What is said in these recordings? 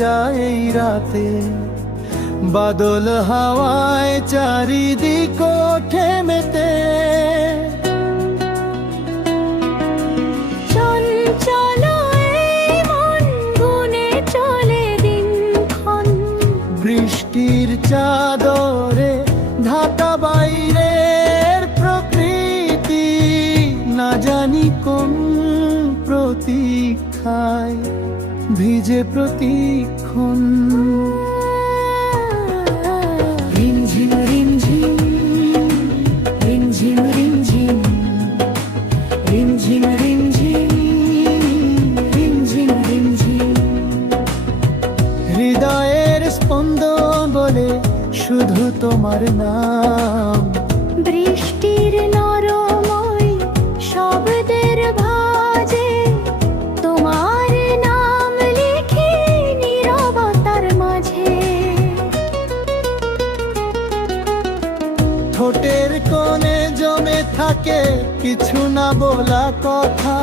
যায় এই রাতে। বাদল হাওয়ায় চারিদিক ওঠে মেতে। চঞ্চল এই মন গুনে চলে দিনক্ষণ। বৃষ্টির চাদরে ঢাকা বাইরের প্রকৃতি, না জানি কোন প্রতীক্ষায় ভিজে প্রতিক্ষণ। রিমঝিম রিমঝিম রিমঝিম রিমঝিম রিমঝিম রিমঝিম রিমঝিম রিমঝিম। হৃদয়ের স্পন্দন বলে শুধু তোমার নাম। বৃষ্টির নরময় শব্দের ভাজে তোমার নাম লিখি নীরবতার মাঝে। ঠোঁটের কোণে জমে থাকে কিছু না বলা কথা।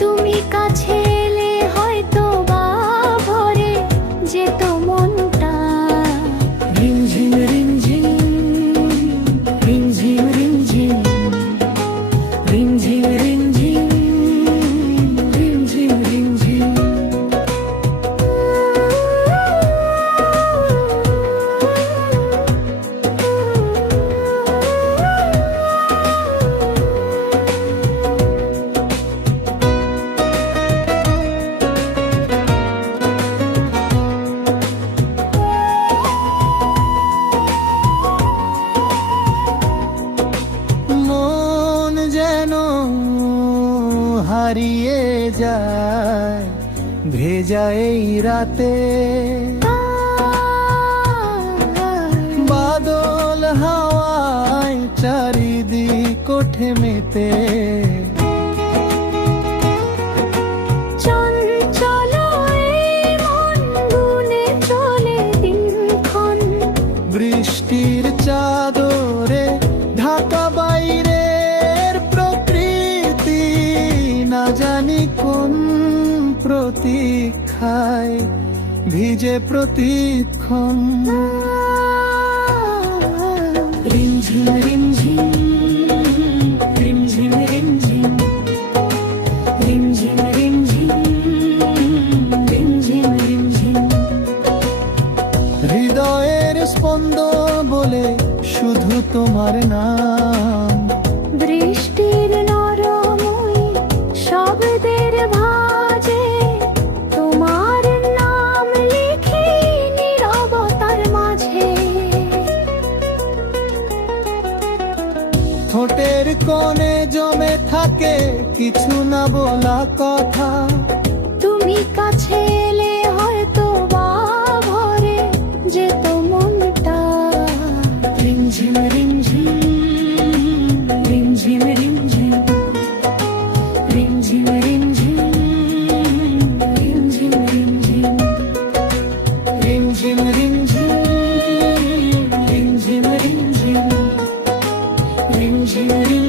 তুমি কাছে এলে হয়তো বা ভরে যেত মনটা। রিমঝিম রিমঝিম রিমঝিম রিমঝিম রিমঝিম রিমঝিম রিমঝিম রিমঝিম। মন যেন হারিয়ে যায় ভেজা এই রাতে। বাদল হাওয়ায় চারিদিক ওঠে মেতে। চঞ্চল এই মন গুনে চলে দিনক্ষণ। বৃষ্টির চাদরে ঢাকা বাইরের প্রকৃতি, না জানি কোন প্রতীক্ষায় ভিজে প্রতিক্ষণ। রিমঝিম রিমঝিম রিমঝিম রিমঝিম রিমঝিম রিমঝিম রিমঝিম রিমঝিম। হৃদয়ের স্পন্দন বলে শুধু তোমার নাম। বৃষ্টির নরময় শব্দের ভাজে তোমার নাম লিখি নীরবতার মাঝে। ঠোঁটের কোণে জমে থাকে কিছু না বলা কথা। তুমি কাছে এলে হয়তো বা ভরে যেত মনটা। রিমঝিম রিমঝিম রিমঝিম রিমঝিম রিমঝিম রিমঝিম রিমঝিম রিমঝিম রিমঝিম রিমঝিম রিমঝিম রিমঝিম রিমঝিম।